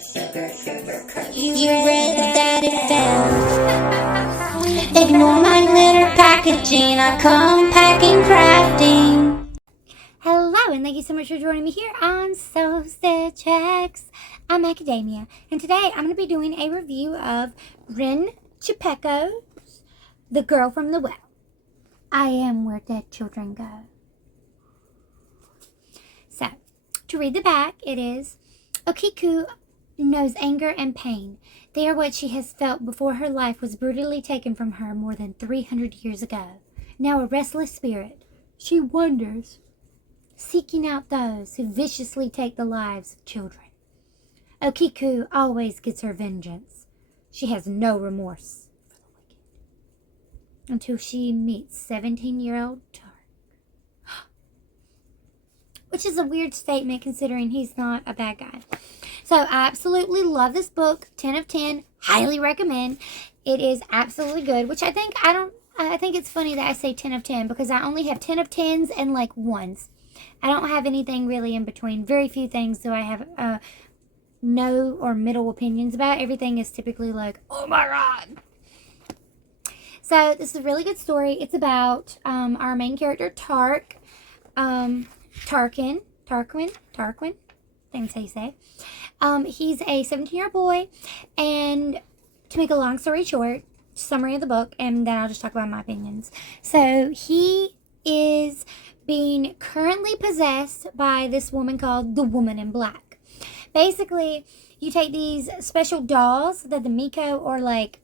You read that it fell. Ignore my glitter packaging. I come packing, crafting. Hello, and thank you so much for joining me here on SewStitchHex. I'm Academia, and today I'm going to be doing a review of Rin Chupeco's The Girl from the Well. I am where dead children go. So, to read the back, it is, Okiku knows anger and pain. They are what she has felt before her life was brutally taken from her more than 300 years ago. Now a restless spirit, she wanders, seeking out those who viciously take the lives of children. Okiku always gets her vengeance. She has no remorse for the wicked. Until she meets 17-year-old Tark. Which is a weird statement considering he's not a bad guy. So I absolutely love this book. 10 of 10. Highly recommend. It is absolutely good. Which I think it's funny that I say 10 of 10 because I only have 10 of 10s and like 1s. I don't have anything really in between. Very few things do I have no or middle opinions about. Everything is typically like, oh my god. So this is a really good story. It's about our main character, Tark. Tarquin. That's how you say. He's a 17-year-old boy, and to make a long story short, summary of the book, and then I'll just talk about my opinions. So he is being currently possessed by this woman called the Woman in Black. Basically, you take these special dolls that the Miko or like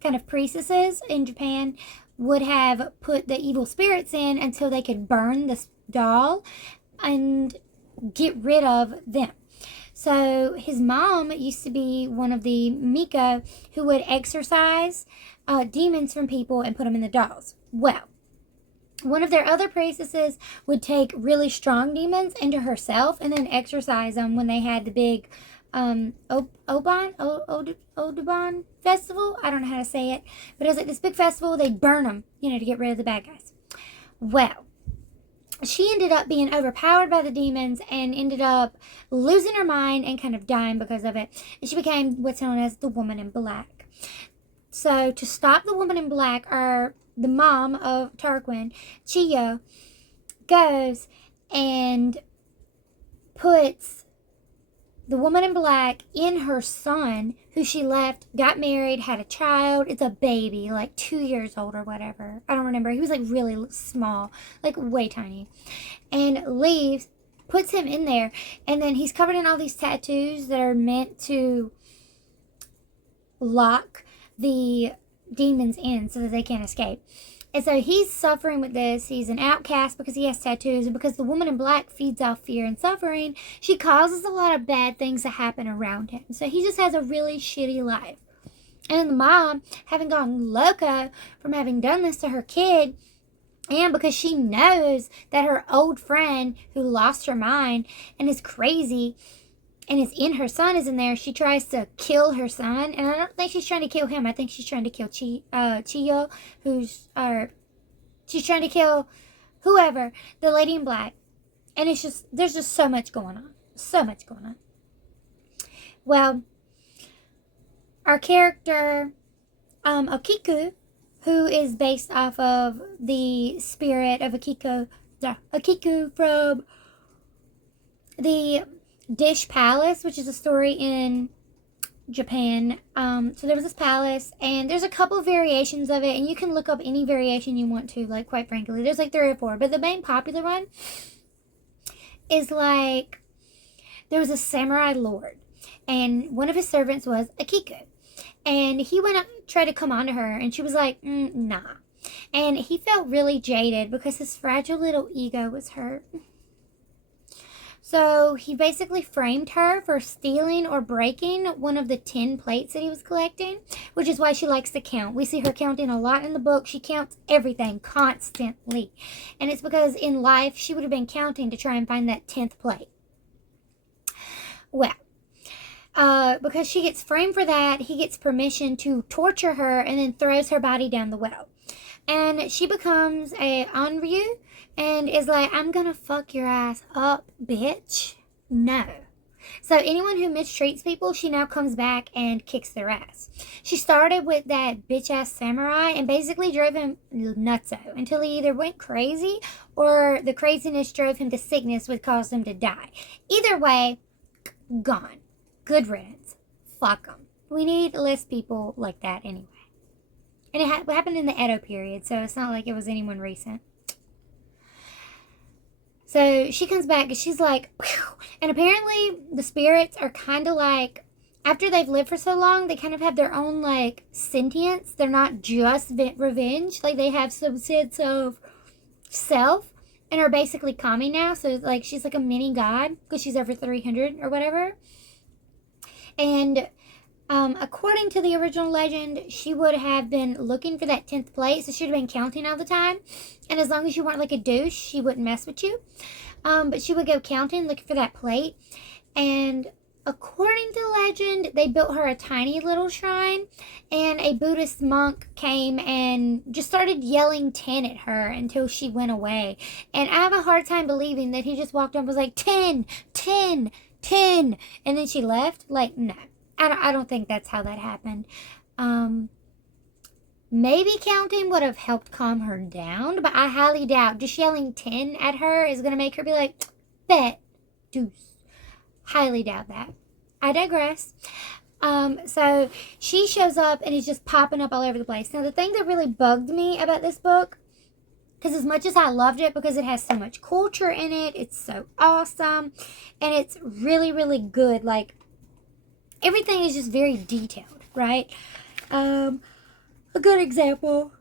kind of priestesses in Japan would have put the evil spirits in until they could burn this doll and get rid of them. So his mom used to be one of the Miko who would exorcise demons from people and put them in the dolls. Well, one of their other priestesses would take really strong demons into herself and then exorcise them when they had the big Audubon festival. I don't know how to say it, but it was like this big festival. They'd burn them, to get rid of the bad guys. Well, she ended up being overpowered by the demons and ended up losing her mind and kind of dying because of it. And she became what's known as the Woman in Black. So to stop the Woman in Black, the mom of Tarquin, Chiyo, goes and puts the Woman in Black in her son, who she left, got married, had a child. It's a baby, like 2 years old or whatever. I don't remember. He was like really small, like way tiny. And leaves, puts him in there, and then he's covered in all these tattoos that are meant to lock the demons in so that they can't escape. And so he's suffering with this. He's an outcast because he has tattoos. And because the Woman in Black feeds off fear and suffering, she causes a lot of bad things to happen around him. So he just has a really shitty life. And the mom, having gone loco from having done this to her kid, and because she knows that her old friend who lost her mind and is crazy and is in her son is in there, she tries to kill her son. And I don't think she's trying to kill him. I think she's trying to kill Chiyo, she's trying to kill whoever, the Lady in Black. And there's just so much going on. So much going on. Well, our character, Okiku, who is based off of the spirit of Okiku from the Dish Palace, which is a story in Japan. So there was this palace, and there's a couple of variations of it, and you can look up any variation you want to, like, quite frankly. There's like 3 or 4, but the main popular one is like, there was a samurai lord, and one of his servants was Akiku, and he went up, tried to come on to her, and she was like, nah. And he felt really jaded because his fragile little ego was hurt. So he basically framed her for stealing or breaking one of the 10 plates that he was collecting, which is why she likes to count. We see her counting a lot in the book. She counts everything constantly. And it's because in life, she would have been counting to try and find that 10th plate. Well, because she gets framed for that, he gets permission to torture her and then throws her body down the well. And she becomes a Onryu and is like, I'm gonna fuck your ass up, bitch. No. So anyone who mistreats people, she now comes back and kicks their ass. She started with that bitch-ass samurai and basically drove him nutso until he either went crazy or the craziness drove him to sickness, which caused him to die. Either way, gone. Good riddance. Fuck them. We need less people like that anyway. And it happened in the Edo period, so it's not like it was anyone recent. So she comes back and she's like, "Pew." And apparently the spirits are kind of like, after they've lived for so long, they kind of have their own like sentience. They're not just revenge. Like they have some sense of self and are basically kami now. So like she's like a mini god because she's over 300 or whatever. And according to the original legend, she would have been looking for that 10th plate, so she'd have been counting all the time. And as long as you weren't like a douche, she wouldn't mess with you. But she would go counting, looking for that plate. And according to legend, they built her a tiny little shrine, and a Buddhist monk came and just started yelling 10 at her until she went away. And I have a hard time believing that he just walked up and was like, 10, 10, 10, and then she left. Like, no. I don't think that's how that happened. Maybe counting would have helped calm her down, but I highly doubt just yelling 10 at her is going to make her be like, bet, deuce. Highly doubt that. I digress. So she shows up and is just popping up all over the place. Now, the thing that really bugged me about this book, because as much as I loved it because it has so much culture in it, it's so awesome, and it's really, really good. Like, everything is just very detailed, right? A good example.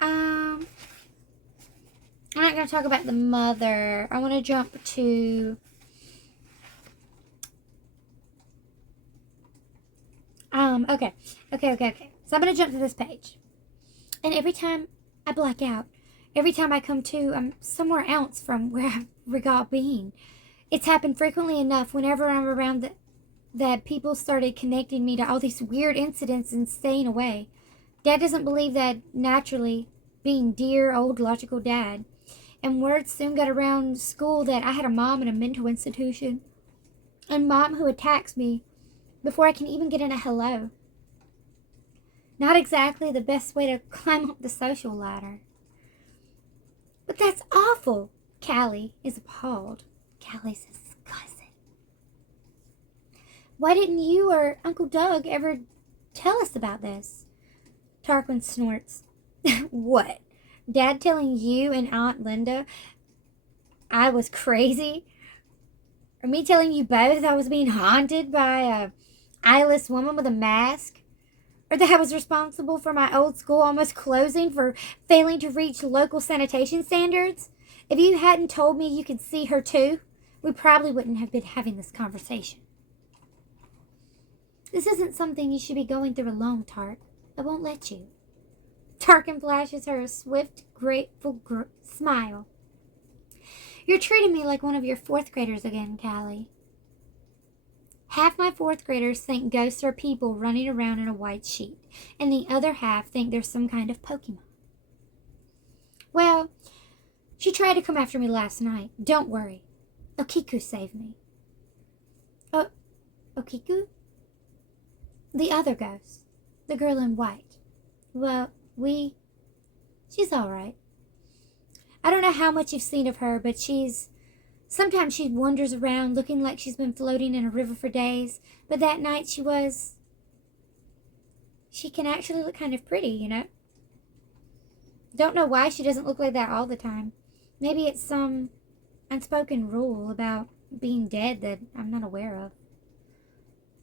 I'm not going to talk about the mother. I want to jump to... Okay. So I'm going to jump to this page. And every time I black out, every time I come to, I'm somewhere else from where I recall being. It's happened frequently enough whenever I'm around that people started connecting me to all these weird incidents and staying away. Dad doesn't believe that naturally, being dear old logical dad. And word soon got around school that I had a mom in a mental institution. And mom who attacks me before I can even get in a hello. Not exactly the best way to climb up the social ladder. But that's awful. Callie is appalled. Callie's his cousin. Why didn't you or Uncle Doug ever tell us about this? Tarquin snorts. What? Dad telling you and Aunt Linda I was crazy? Or me telling you both I was being haunted by a eyeless woman with a mask? Or that I was responsible for my old school almost closing for failing to reach local sanitation standards? If you hadn't told me you could see her too, we probably wouldn't have been having this conversation. This isn't something you should be going through alone, Tark. I won't let you. Tarkin flashes her a swift, grateful smile. You're treating me like one of your 4th graders again, Callie. Half my 4th graders think ghosts are people running around in a white sheet, and the other half think they're some kind of Pokemon. Well, she tried to come after me last night. Don't worry. Okiku saved me. Okiku? The other ghost. The girl in white. Well, she's all right. I don't know how much you've seen of her, but sometimes she wanders around looking like she's been floating in a river for days, but that night she can actually look kind of pretty, you know? Don't know why she doesn't look like that all the time. Maybe it's some unspoken rule about being dead that I'm not aware of.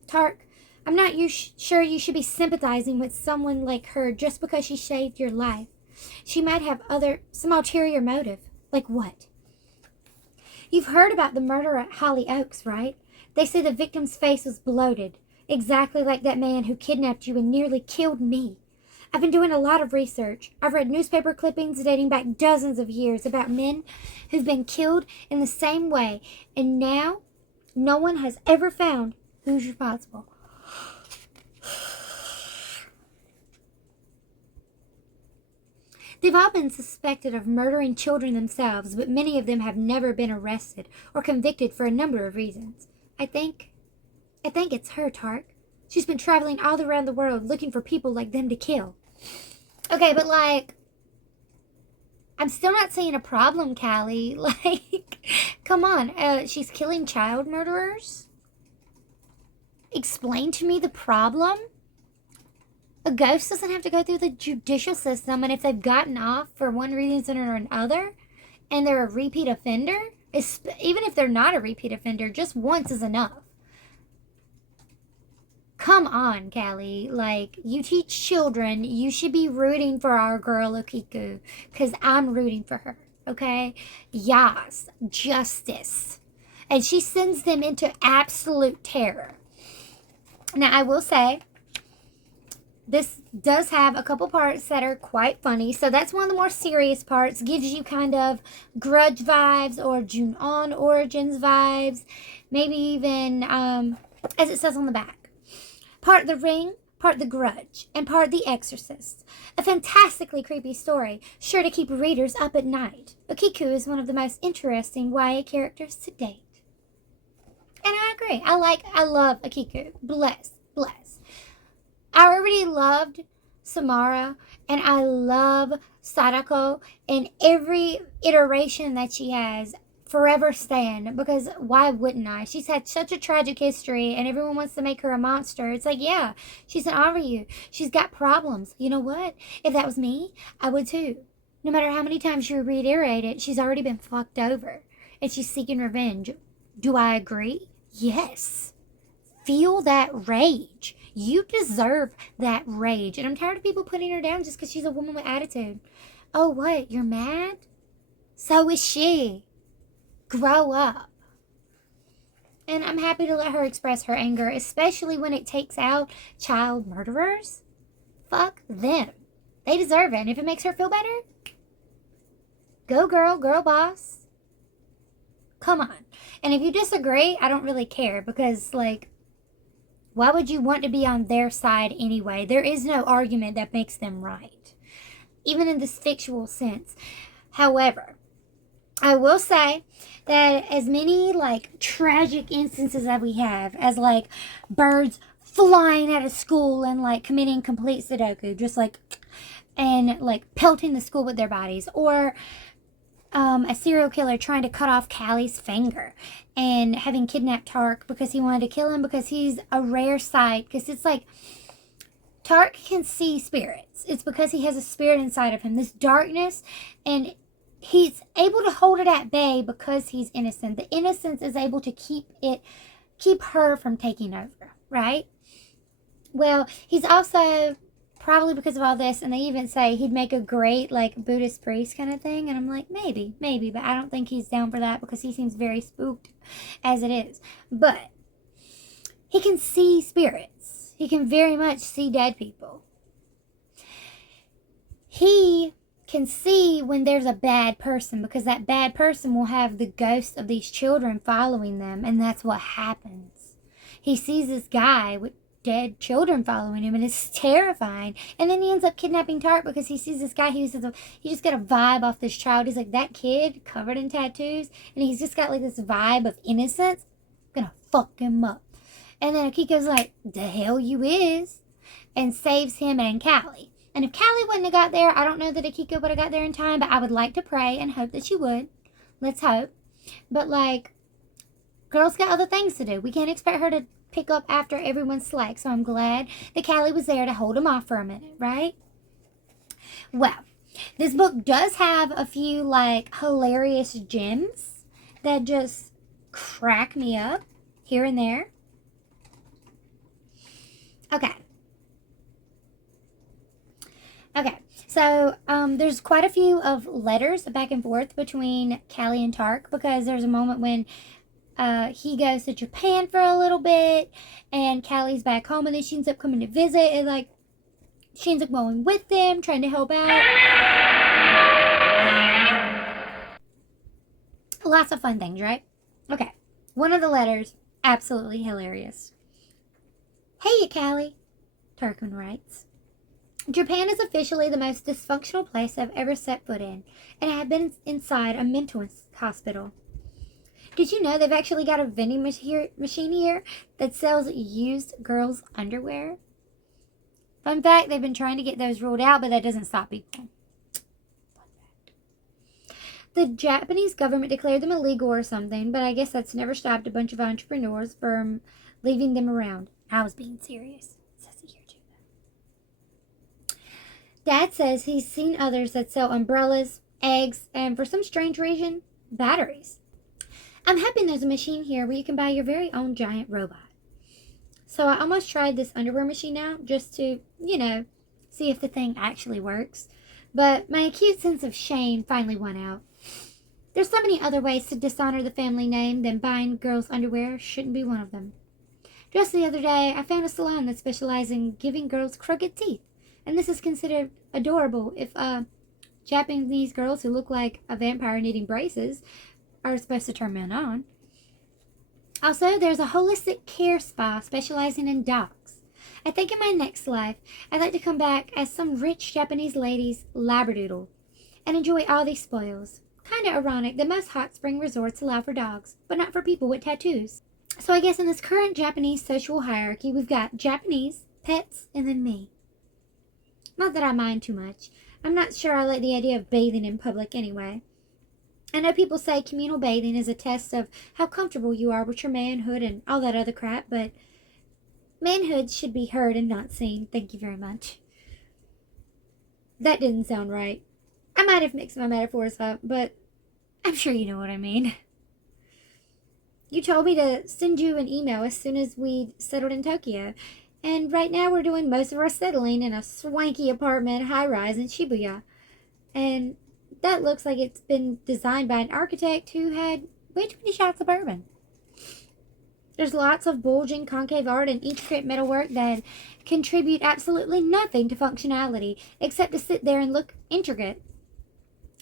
Tark, I'm not sure you should be sympathizing with someone like her just because she saved your life. She might have some ulterior motive. Like what? You've heard about the murder at Holly Oaks, right? They say the victim's face was bloated, exactly like that man who kidnapped you and nearly killed me. I've been doing a lot of research. I've read newspaper clippings dating back dozens of years about men who've been killed in the same way, and now no one has ever found who's responsible. They've all been suspected of murdering children themselves, but many of them have never been arrested or convicted for a number of reasons. I think it's her, Tark. She's been traveling all around the world looking for people like them to kill. Okay, but like, I'm still not seeing a problem, Callie. Like, come on. She's killing child murderers? Explain to me the problem. A ghost doesn't have to go through the judicial system, and if they've gotten off for one reason or another, and they're a repeat offender, even if they're not a repeat offender, just once is enough. Come on, Callie. Like, you teach children, you should be rooting for our girl Akiku, because I'm rooting for her, okay? Yas, justice. And she sends them into absolute terror. Now, I will say, this does have a couple parts that are quite funny. So that's one of the more serious parts. Gives you kind of Grudge vibes or June-on Origins vibes. Maybe even, as it says on the back. Part The Ring, part The Grudge, and part The Exorcist. A fantastically creepy story, sure to keep readers up at night. Akiku is one of the most interesting YA characters to date. And I agree. I love Akiku. Bless. I already loved Samara, and I love Sadako, and every iteration that she has, forever stand, because why wouldn't I? She's had such a tragic history, and everyone wants to make her a monster. It's like, yeah, she's an Aryu. She's got problems. You know what? If that was me, I would too. No matter how many times you reiterate it, she's already been fucked over, and she's seeking revenge. Do I agree? Yes. Feel that rage. You deserve that rage. And I'm tired of people putting her down just because she's a woman with attitude. Oh, what? You're mad? So is she. Grow up. And I'm happy to let her express her anger, especially when it takes out child murderers. Fuck them. They deserve it. And if it makes her feel better, go girl, girl boss. Come on. And if you disagree, I don't really care because, like, why would you want to be on their side anyway? There is no argument that makes them right, even in this fictional sense. However, I will say that as many, like, tragic instances that we have, as, like, birds flying out of school and, like, committing complete Sudoku, just, like, and, like, pelting the school with their bodies, or a serial killer trying to cut off Callie's finger and having kidnapped Tark because he wanted to kill him because he's a rare sight. Because it's like, Tark can see spirits. It's because he has a spirit inside of him, this darkness, and he's able to hold it at bay because he's innocent. The innocence is able to keep her from taking over, right? Well, he's also, probably because of all this, and they even say he'd make a great, like, Buddhist priest kind of thing, and I'm like, maybe, but I don't think he's down for that because he seems very spooked as it is. But he can see spirits. He can very much see dead people. He can see when there's a bad person because that bad person will have the ghosts of these children following them, and that's what happens. He sees this guy with dead children following him, and it's terrifying. And then he ends up kidnapping Tark because he sees this guy. He just got a vibe off this child. He's like, that kid covered in tattoos, and he's just got like this vibe of innocence. I'm gonna fuck him up. And then Akiko's like, the hell you is, and saves him and Callie. And if Callie wouldn't have got there, I don't know that Akiko would have got there in time, but I would like to pray and hope that she would. Let's hope. But, like, girl's got other things to do. We can't expect her to pick up after everyone's slack. So I'm glad that Callie was there to hold him off for a minute, right? Well, this book does have a few, like, hilarious gems that just crack me up here and there. Okay, so there's quite a few of letters back and forth between Callie and Tark, because there's a moment when he goes to Japan for a little bit, and Callie's back home, and then she ends up coming to visit, and, like, she ends up going with them, trying to help out. Lots of fun things, right? Okay, one of the letters, absolutely hilarious. Hey, Callie, Tarquin writes. Japan is officially the most dysfunctional place I've ever set foot in, and I have been inside a mental hospital. Did you know they've actually got a vending machine here that sells used girls' underwear? Fun fact, they've been trying to get those ruled out, but that doesn't stop people. The Japanese government declared them illegal or something, but I guess that's never stopped a bunch of entrepreneurs from leaving them around. I was being serious. It says it here too. Dad says he's seen others that sell umbrellas, eggs, and for some strange reason, batteries. I'm hoping there's a machine here where you can buy your very own giant robot. So I almost tried this underwear machine out just to, see if the thing actually works. But my acute sense of shame finally won out. There's so many other ways to dishonor the family name than buying girls' underwear shouldn't be one of them. Just the other day, I found a salon that specializes in giving girls crooked teeth. And this is considered adorable if Japanese girls who look like a vampire needing braces are supposed to turn men on. Also, there's a holistic care spa specializing in dogs. I think in my next life, I'd like to come back as some rich Japanese lady's labradoodle and enjoy all these spoils. Kinda ironic that most hot spring resorts allow for dogs, but not for people with tattoos. So I guess in this current Japanese social hierarchy, we've got Japanese, pets, and then me. Not that I mind too much. I'm not sure I like the idea of bathing in public anyway. I know people say communal bathing is a test of how comfortable you are with your manhood and all that other crap, but manhood should be heard and not seen. Thank you very much. That didn't sound right. I might have mixed my metaphors up, but I'm sure you know what I mean. You told me to send you an email as soon as we settled in Tokyo, and right now we're doing most of our settling in a swanky apartment high-rise in Shibuya. And that looks like it's been designed by an architect who had way too many shots of bourbon. There's lots of bulging concave art and intricate metalwork that contribute absolutely nothing to functionality, except to sit there and look intricate.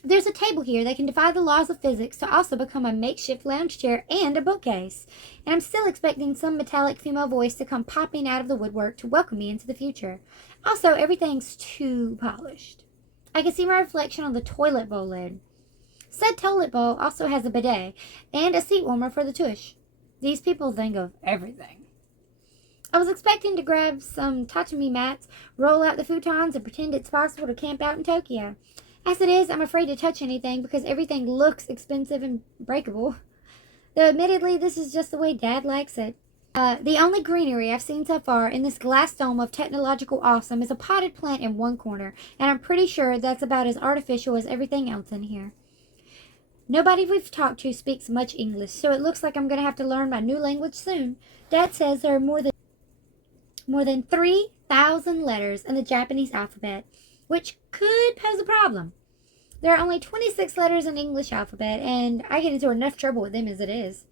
There's a table here that can defy the laws of physics to also become a makeshift lounge chair and a bookcase. And I'm still expecting some metallic female voice to come popping out of the woodwork to welcome me into the future. Also, everything's too polished. I can see my reflection on the toilet bowl lid. Said toilet bowl also has a bidet and a seat warmer for the tush. These people think of everything. I was expecting to grab some tatami mats, roll out the futons, and pretend it's possible to camp out in Tokyo. As it is, I'm afraid to touch anything because everything looks expensive and breakable. Though admittedly, this is just the way Dad likes it. The only greenery I've seen so far in this glass dome of technological awesome is a potted plant in one corner, and I'm pretty sure that's about as artificial as everything else in here. Nobody we've talked to speaks much English, so it looks like I'm going to have to learn my new language soon. Dad says there are more than 3,000 letters in the Japanese alphabet, which could pose a problem. There are only 26 letters in the English alphabet, and I get into enough trouble with them as it is.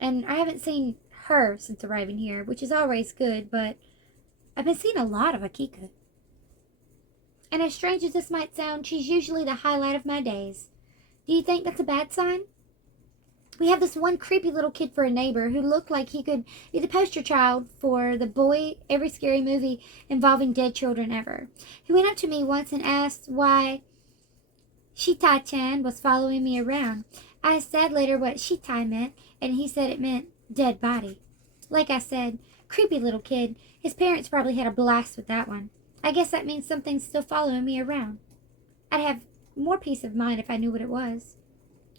And I haven't seen her since arriving here, which is always good, but I've been seeing a lot of Akiko. And as strange as this might sound, she's usually the highlight of my days. Do you think that's a bad sign? We have this one creepy little kid for a neighbor who looked like he could be the poster child for the boy every scary movie involving dead children ever. He went up to me once and asked why Shitai-chan was following me around. I asked Dad later what Shitai meant, and he said it meant dead body. Like I said, creepy little kid. His parents probably had a blast with that one. I guess that means something's still following me around. I'd have more peace of mind if I knew what it was.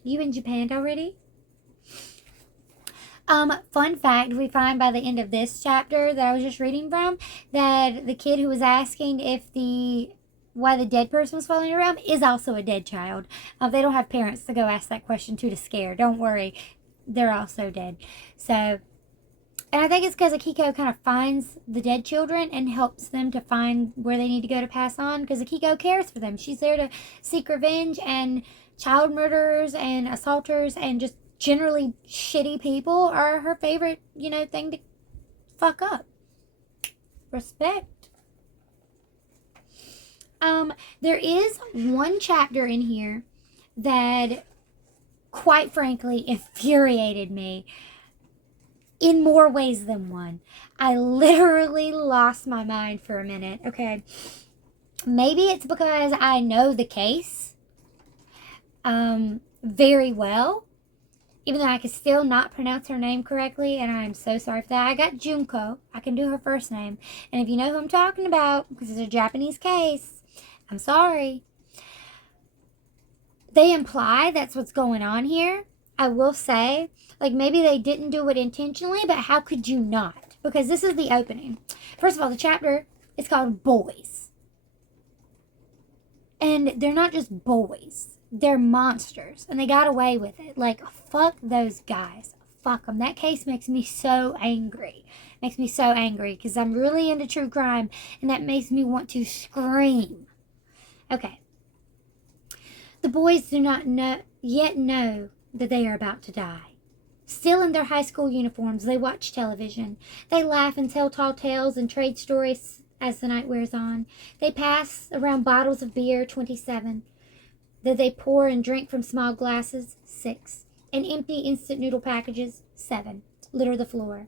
You in Japan already? Fun fact, we find by the end of this chapter that I was just reading from, that the kid who was asking why the dead person was following around is also a dead child. They don't have parents to go ask that question to scare. Don't worry. They're also dead. So, and I think it's because Akiko kind of finds the dead children and helps them to find where they need to go to pass on, because Akiko cares for them. She's there to seek revenge, and child murderers and assaulters and just generally shitty people are her favorite, thing to fuck up. Respect. There is one chapter in here that, quite frankly, infuriated me. in more ways than one. I literally lost my mind for a minute. Okay. Maybe it's because I know the case very well, even though I can still not pronounce her name correctly, and I am so sorry for that. I got Junko. I can do her first name. And if you know who I'm talking about, because it's a Japanese case, I'm sorry. They imply that's what's going on here. I will say, like, maybe they didn't do it intentionally, but how could you not? Because this is the opening. First of all, the chapter is called Boys. And they're not just boys. They're monsters. And they got away with it. Like, fuck those guys. Fuck them. That case makes me so angry. Makes me so angry because I'm really into true crime. And that makes me want to scream. Okay. The boys do not yet know that they are about to die. Still in their high school uniforms, they watch television. They laugh and tell tall tales and trade stories as the night wears on. They pass around bottles of beer, 27. That they pour and drink from small glasses, 6. And empty instant noodle packages, 7. Litter the floor.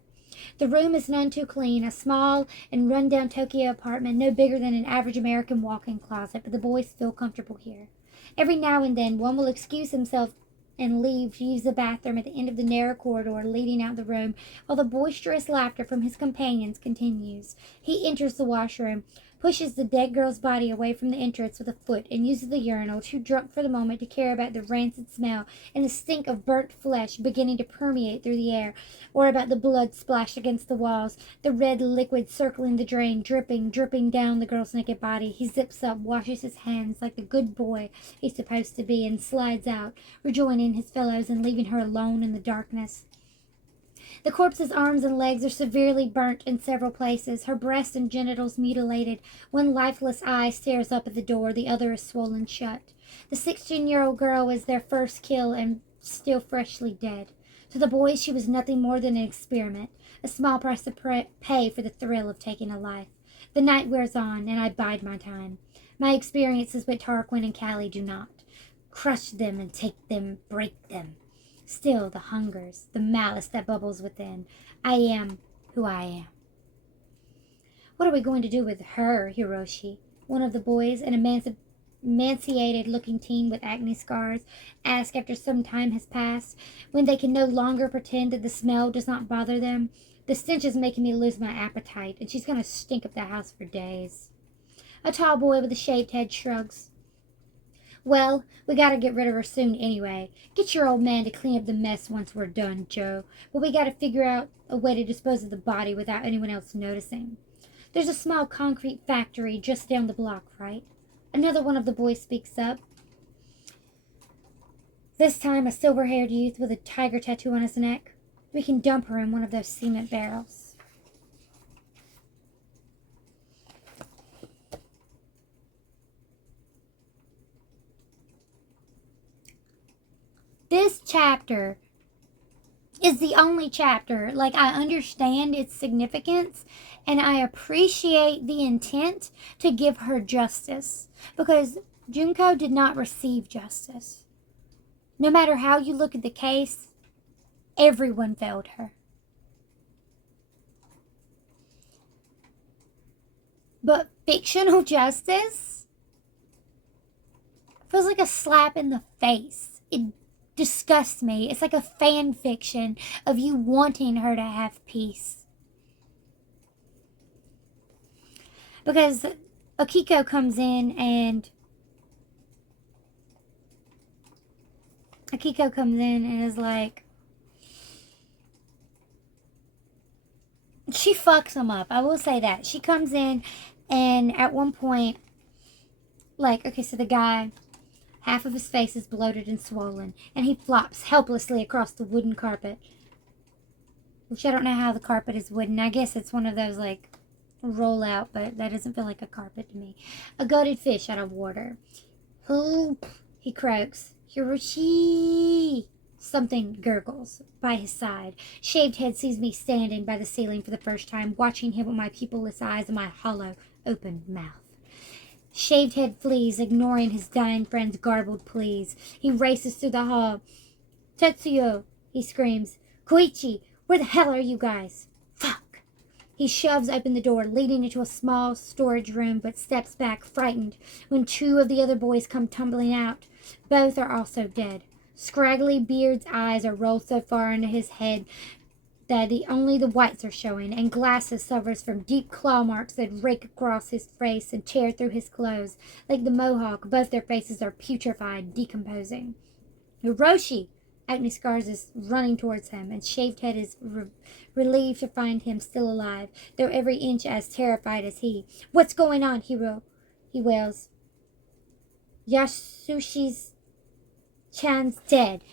The room is none too clean, a small and run-down Tokyo apartment, no bigger than an average American walk-in closet, but the boys feel comfortable here. Every now and then, one will excuse himself and leave to use the bathroom at the end of the narrow corridor leading out the room, while the boisterous laughter from his companions continues. He enters the washroom, pushes the dead girl's body away from the entrance with a foot, and uses the urinal, too drunk for the moment to care about the rancid smell and the stink of burnt flesh beginning to permeate through the air, or about the blood splashed against the walls, the red liquid circling the drain, dripping down the girl's naked body. He zips up, washes his hands like the good boy he's supposed to be, and slides out, rejoining his fellows and leaving her alone in the darkness. The corpse's arms and legs are severely burnt in several places, her breast and genitals mutilated. One lifeless eye stares up at the door, the other is swollen shut. The 16-year-old girl was their first kill and still freshly dead. To the boys, she was nothing more than an experiment, a small price to pay for the thrill of taking a life. The night wears on, and I bide my time. My experiences with Tarquin and Callie do not. Crush them and take them, break them. Still the hungers, the malice that bubbles within. I am who I am. What are we going to do with her, Hiroshi? One of the boys, an emaciated-looking teen with acne scars, ask after some time has passed, when they can no longer pretend that the smell does not bother them. The stench is making me lose my appetite, and she's going to stink up the house for days. A tall boy with a shaved head shrugs. Well, we gotta get rid of her soon anyway. Get your old man to clean up the mess once we're done, Joe. But we gotta figure out a way to dispose of the body without anyone else noticing. There's a small concrete factory just down the block, right? Another one of the boys speaks up. This time a silver-haired youth with a tiger tattoo on his neck. We can dump her in one of those cement barrels. This chapter is the only chapter, like, I understand its significance and I appreciate the intent to give her justice, because Junko did not receive justice. No matter how you look at the case, everyone failed her. But fictional justice feels like a slap in the face. It disgusts me. It's like a fan fiction of you wanting her to have peace. Because Akiko comes in and is like, she fucks him up. I will say that. She comes in and at one point, like, okay, so the guy, half of his face is bloated and swollen, and he flops helplessly across the wooden carpet. Which I don't know how the carpet is wooden. I guess it's one of those, like, roll out, but that doesn't feel like a carpet to me. A gutted fish out of water. Hoop, he croaks. Hiroshi! Something gurgles by his side. Shaved head sees me standing by the ceiling for the first time, watching him with my pupilless eyes and my hollow, open mouth. Shaved head flees, ignoring his dying friend's garbled pleas. He races through the hall. Tetsuyo, he screams. Koichi, Where the hell are you guys? Fuck. He shoves open the door, leading into a small storage room, but steps back, frightened, when two of the other boys come tumbling out. Both are also dead. Scraggly Beard's eyes are rolled so far into his head that only the whites are showing, and Glasses suffers from deep claw marks that rake across his face and tear through his clothes. Like the Mohawk, both their faces are putrefied, decomposing. Hiroshi! Agnes Scars is running towards him, and Shaved Head is relieved to find him still alive, though every inch as terrified as he. What's going on, Hiro? He wails. Yasushi Chan's dead.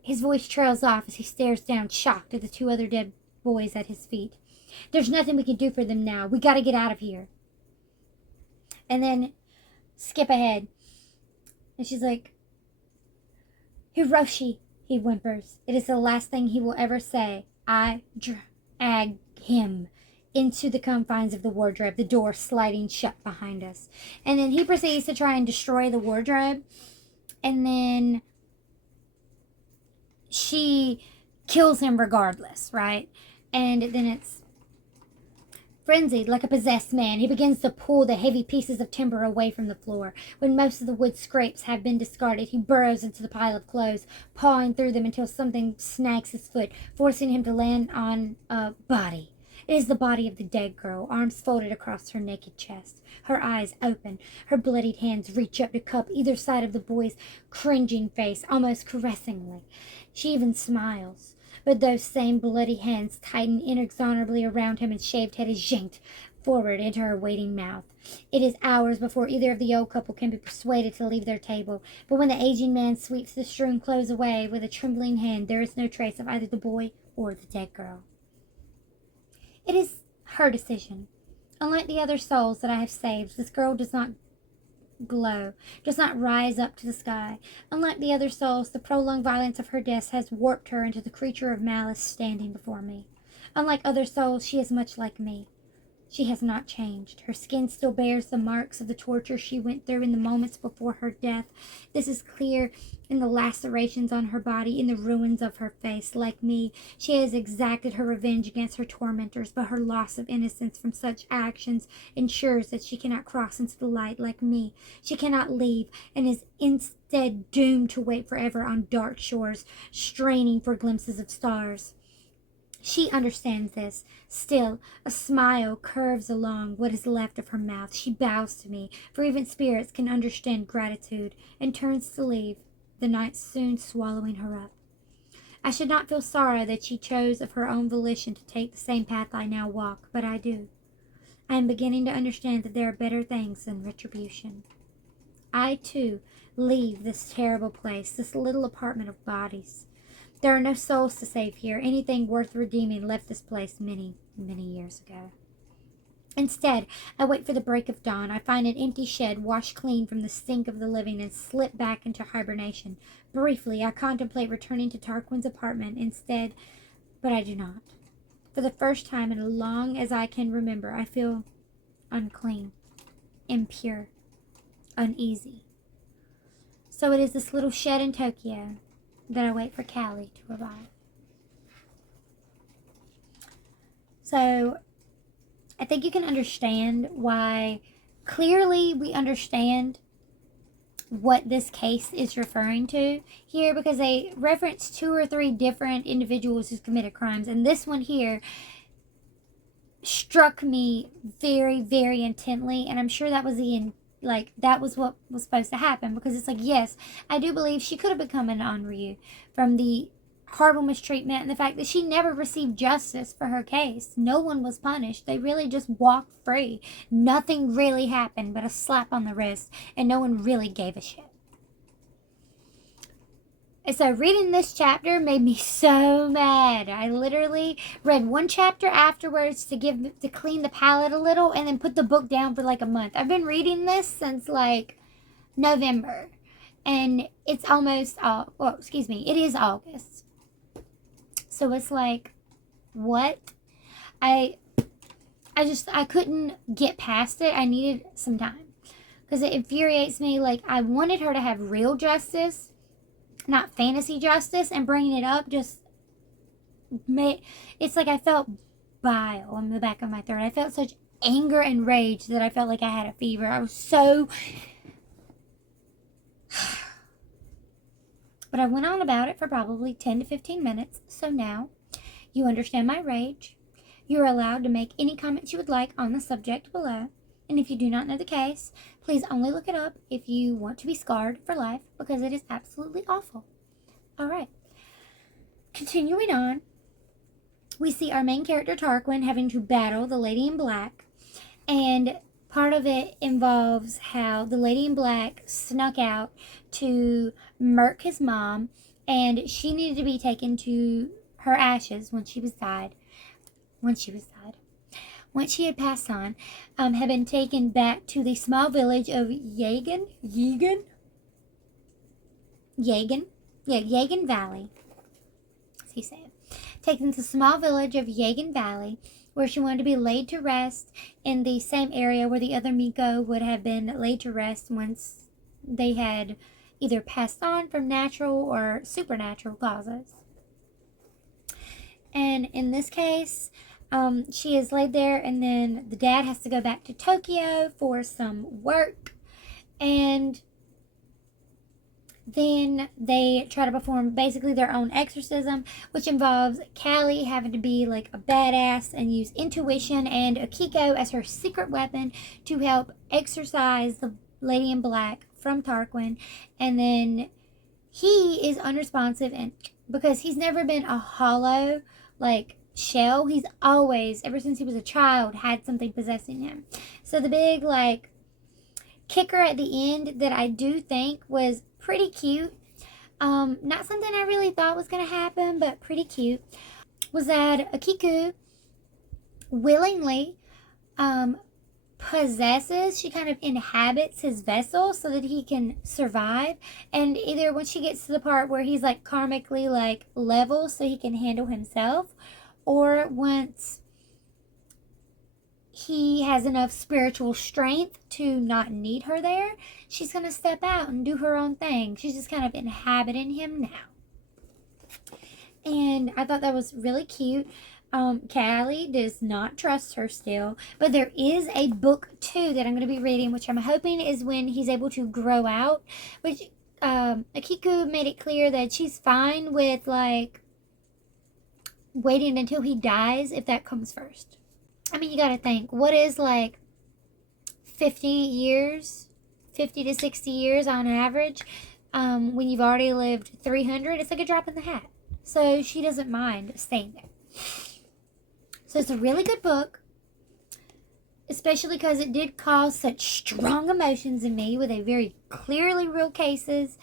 His voice trails off as he stares down, shocked, at the two other dead boys at his feet. There's nothing we can do for them now. We gotta get out of here. And then, skip ahead. And she's like, Hiroshi, he whimpers. It is the last thing he will ever say. I drag him into the confines of the wardrobe, the door sliding shut behind us. And then he proceeds to try and destroy the wardrobe. And then she kills him regardless, right? And then it's frenzied, like a possessed man, he begins to pull the heavy pieces of timber away from the floor. When most of the wood scraps have been discarded, he burrows into the pile of clothes, pawing through them until something snags his foot, forcing him to land on a body. It is the body of the dead girl, arms folded across her naked chest, her eyes open. Her bloodied hands reach up to cup either side of the boy's cringing face, almost caressingly. She even smiles. But those same bloody hands tighten inexorably around him, and Shaved Head is yanked forward into her waiting mouth. It is hours before either of the old couple can be persuaded to leave their table, but when the aging man sweeps the strewn clothes away with a trembling hand, there is no trace of either the boy or the dead girl. It is her decision. Unlike the other souls that I have saved, this girl does not glow, does not rise up to the sky. Unlike the other souls, the prolonged violence of her death has warped her into the creature of malice standing before me. Unlike other souls, she is much like me. She has not changed. Her skin still bears the marks of the torture she went through in the moments before her death. This is clear in the lacerations on her body, in the ruins of her face. Like me, she has exacted her revenge against her tormentors, but her loss of innocence from such actions ensures that she cannot cross into the light like me. She cannot leave, and is instead doomed to wait forever on dark shores, straining for glimpses of stars. She understands this. Still, a smile curves along what is left of her mouth. She bows to me, for even spirits can understand gratitude, and turns to leave, the night soon swallowing her up. I should not feel sorrow that she chose of her own volition to take the same path I now walk, but I do. I am beginning to understand that there are better things than retribution. I, too, leave this terrible place, this little apartment of bodies. There are no souls to save here. Anything worth redeeming left this place many, many years ago. Instead, I wait for the break of dawn. I find an empty shed washed clean from the stink of the living and slip back into hibernation. Briefly, I contemplate returning to Tarquin's apartment instead, but I do not. For the first time in as long as I can remember, I feel unclean, impure, uneasy. So it is this little shed in Tokyo that I wait for Callie to arrive. So, I think you can understand why, clearly we understand what this case is referring to here, because they reference 2 or 3 different individuals who've committed crimes, and this one here struck me very, very intently, and I'm sure that was that was what was supposed to happen, because it's like, yes, I do believe she could have become an Onryu from the horrible mistreatment and the fact that she never received justice for her case. No one was punished. They really just walked free. Nothing really happened but a slap on the wrist, and no one really gave a shit. And so reading this chapter made me so mad. I literally read one chapter afterwards to clean the palette a little, and then put the book down for like a month. I've been reading this since like November, and it's almost it is August. So it's like, what? I couldn't get past it. I needed some time, because it infuriates me. Like, I wanted her to have real justice, not fantasy justice, and bringing it up just it's like I felt bile on the back of my throat. I felt such anger and rage that I felt like I had a fever. I was so... But I went on about it for probably 10 to 15 minutes, so now you understand my rage. You're allowed to make any comments you would like on the subject below. And if you do not know the case, please only look it up if you want to be scarred for life, because it is absolutely awful. Alright. Continuing on, we see our main character Tarquin having to battle the Lady in Black. And part of it involves how the Lady in Black snuck out to murk his mom, and she needed to be taken to her ashes when she had passed on, had been taken back to the small village of Yagan Valley, as he said. Taken to the small village of Yagan Valley, where she wanted to be laid to rest in the same area where the other Miko would have been laid to rest once they had either passed on from natural or supernatural causes. And in this case, she is laid there, and then the dad has to go back to Tokyo for some work, and then they try to perform basically their own exorcism, which involves Callie having to be like a badass and use intuition and Akiko as her secret weapon to help exorcise the Lady in Black from Tarquin. And then he is unresponsive, and because he's never been a hollow like shell, he's always, ever since he was a child, had something possessing him. So the big like kicker at the end that I do think was pretty cute, not something I really thought was going to happen, but pretty cute, was that Akiku willingly possesses, she kind of inhabits his vessel so that he can survive. And either when she gets to the part where he's like karmically like level so he can handle himself, or once he has enough spiritual strength to not need her there, she's going to step out and do her own thing. She's just kind of inhabiting him now. And I thought that was really cute. Callie does not trust her still, but there is a book 2 that I'm going to be reading, which I'm hoping is when he's able to grow out, which Akiku made it clear that she's fine with like waiting until he dies if that comes first. I mean, you gotta think, what is like 50 to 60 years on average, when you've already lived 300? It's like a drop in the hat. So she doesn't mind staying there. So it's a really good book, especially because it did cause such strong emotions in me, with a very clearly real cases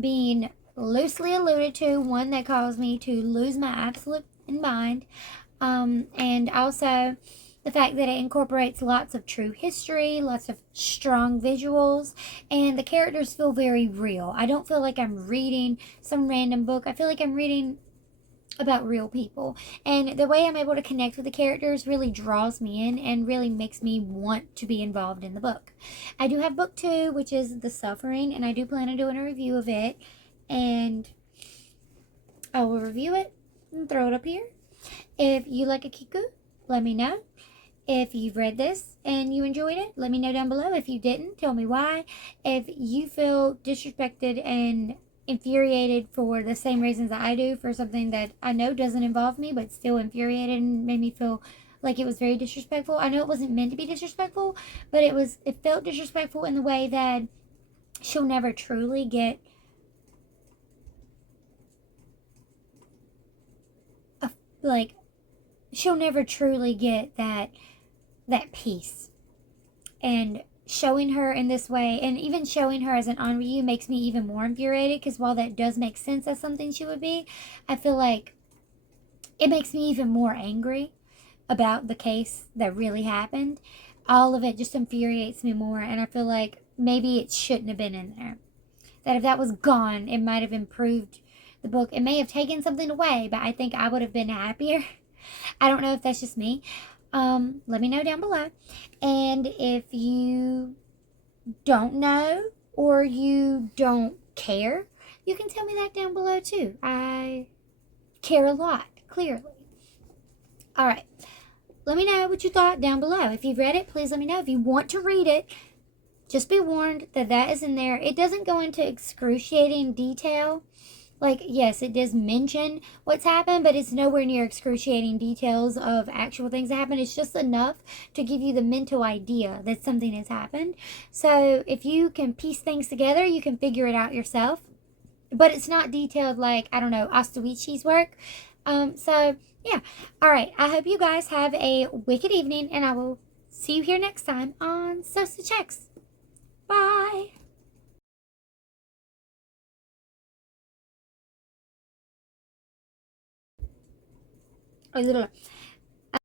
being loosely alluded to, one that caused me to lose my absolute mind. And also the fact that it incorporates lots of true history, lots of strong visuals, and the characters feel very real. I don't feel like I'm reading some random book. I feel like I'm reading about real people, and the way I'm able to connect with the characters really draws me in and really makes me want to be involved in the book. I do have book 2, which is The Suffering, and I do plan on doing a review of it, and I will review it and throw it up here. If you like Akiku, let me know. If you've read this and you enjoyed it, let me know down below. If you didn't, tell me why. If you feel disrespected and infuriated for the same reasons that I do for something that I know doesn't involve me, but still infuriated and made me feel like it was very disrespectful. I know it wasn't meant to be disrespectful, but it felt disrespectful in the way that she'll never truly get she'll never truly get that peace. And showing her in this way, and even showing her as an Onryu, makes me even more infuriated, because while that does make sense as something she would be, I feel like it makes me even more angry about the case that really happened. All of it just infuriates me more, and I feel like maybe it shouldn't have been in there. That if that was gone, it might have improved the book. It may have taken something away, but I think I would have been happier. I don't know if that's just me. Let me know down below. And if you don't know or you don't care, you can tell me that down below too. I care a lot, clearly. All right. Let me know what you thought down below. If you've read it, please let me know. If you want to read it, just be warned that that is in there. It doesn't go into excruciating detail. Like, yes, it does mention what's happened, but it's nowhere near excruciating details of actual things that happened. It's just enough to give you the mental idea that something has happened. So if you can piece things together, you can figure it out yourself. But it's not detailed like, I don't know, Ostoichi's work. So, yeah. All right. I hope you guys have a wicked evening, and I will see you here next time on SewStitchHex. Bye. Oh,